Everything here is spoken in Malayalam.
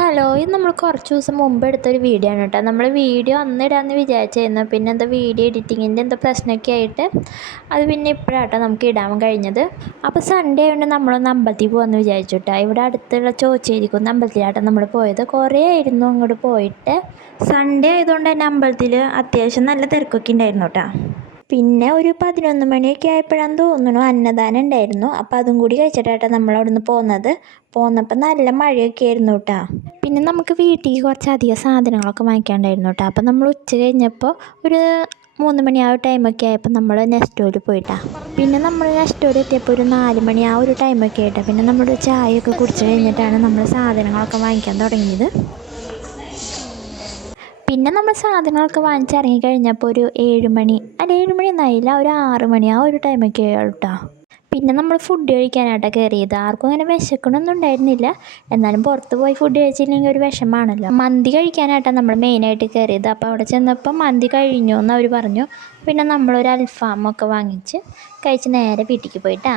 ഹലോ, ഇത് നമ്മൾ കുറച്ച് ദിവസം മുമ്പ് എടുത്തൊരു വീഡിയോ ആണ് കേട്ടോ. നമ്മൾ വീഡിയോ അന്നിടാമെന്ന് വിചാരിച്ചിരുന്നു. പിന്നെ എന്താ വീഡിയോ എഡിറ്റിങ്ങിൻ്റെ എന്താ പ്രശ്നമൊക്കെ ആയിട്ട് അത് പിന്നെ ഇപ്പോഴാട്ടോ നമുക്ക് ഇടാൻ കഴിഞ്ഞത്. അപ്പോൾ സൺഡേ ആയതുകൊണ്ട് നമ്മളൊന്ന് അമ്പലത്തിൽ പോകാമെന്ന് വിചാരിച്ചു കേട്ടോ. ഇവിടെ അടുത്തുള്ള ചോച്ചേരിക്കുന്ന അമ്പലത്തിലാട്ടോ നമ്മൾ പോയത്. കുറേ ആയിരുന്നു അങ്ങോട്ട് പോയിട്ട്. സൺഡേ ആയതുകൊണ്ട് തന്നെ അമ്പലത്തിൽ അത്യാവശ്യം നല്ല തിരക്കൊക്കെ ഉണ്ടായിരുന്നു കേട്ടോ. പിന്നെ ഒരു 11 മണിയൊക്കെ ആയപ്പോഴാന്ന് തോന്നുന്നു അന്നദാനം ഉണ്ടായിരുന്നു. അപ്പോൾ അതും കൂടി കഴിച്ചിട്ടാട്ടോ നമ്മളവിടെ നിന്ന് പോന്നപ്പോൾ നല്ല മഴയൊക്കെ ആയിരുന്നു കേട്ടോ. പിന്നെ നമുക്ക് വീട്ടിലേക്ക് കുറച്ചധികം സാധനങ്ങളൊക്കെ വാങ്ങിക്കാണ്ടായിരുന്നു കേട്ടോ. അപ്പോൾ നമ്മൾ ഉച്ച കഴിഞ്ഞപ്പോൾ ഒരു 3 മണി ആ ഒരു ടൈമൊക്കെ ആയപ്പോൾ നമ്മൾ നെസ്റ്റോയിൽ പോയിട്ടാണ്. പിന്നെ നമ്മൾ നെസ്റ്റോയിൽ എത്തിയപ്പോൾ ഒരു 4 മണി ആ ഒരു ടൈമൊക്കെ ആയിട്ടാണ്. പിന്നെ നമ്മൾ ചായയൊക്കെ കുടിച്ച് കഴിഞ്ഞിട്ടാണ് നമ്മൾ സാധനങ്ങളൊക്കെ വാങ്ങിക്കാൻ തുടങ്ങിയത്. പിന്നെ നമ്മൾ സാധനങ്ങളൊക്കെ വാങ്ങിച്ചിറങ്ങി കഴിഞ്ഞപ്പോൾ ഒരു 7 മണി 7 മണിയൊന്നും ആയില്ല, ഒരു 6 മണി ആ ഒരു ടൈമൊക്കെ കേട്ടോ. പിന്നെ നമ്മൾ ഫുഡ് കഴിക്കാനായിട്ടോ കയറിയത്. ആർക്കും അങ്ങനെ വിശക്കണമൊന്നും ഉണ്ടായിരുന്നില്ല. എന്നാലും പുറത്ത് പോയി ഫുഡ് കഴിച്ചില്ലെങ്കിൽ ഒരു വിഷമാണല്ലോ. മന്തി കഴിക്കാനായിട്ടാണ് നമ്മൾ മെയിനായിട്ട് കയറിയത്. അപ്പോൾ അവിടെ ചെന്നപ്പോൾ മന്തി കഴിഞ്ഞു എന്ന് അവർ പറഞ്ഞു. പിന്നെ നമ്മളൊരു അൽഫാമൊക്കെ വാങ്ങിച്ച് കഴിച്ച് നേരെ വീട്ടിലേക്ക് പോയിട്ടാ.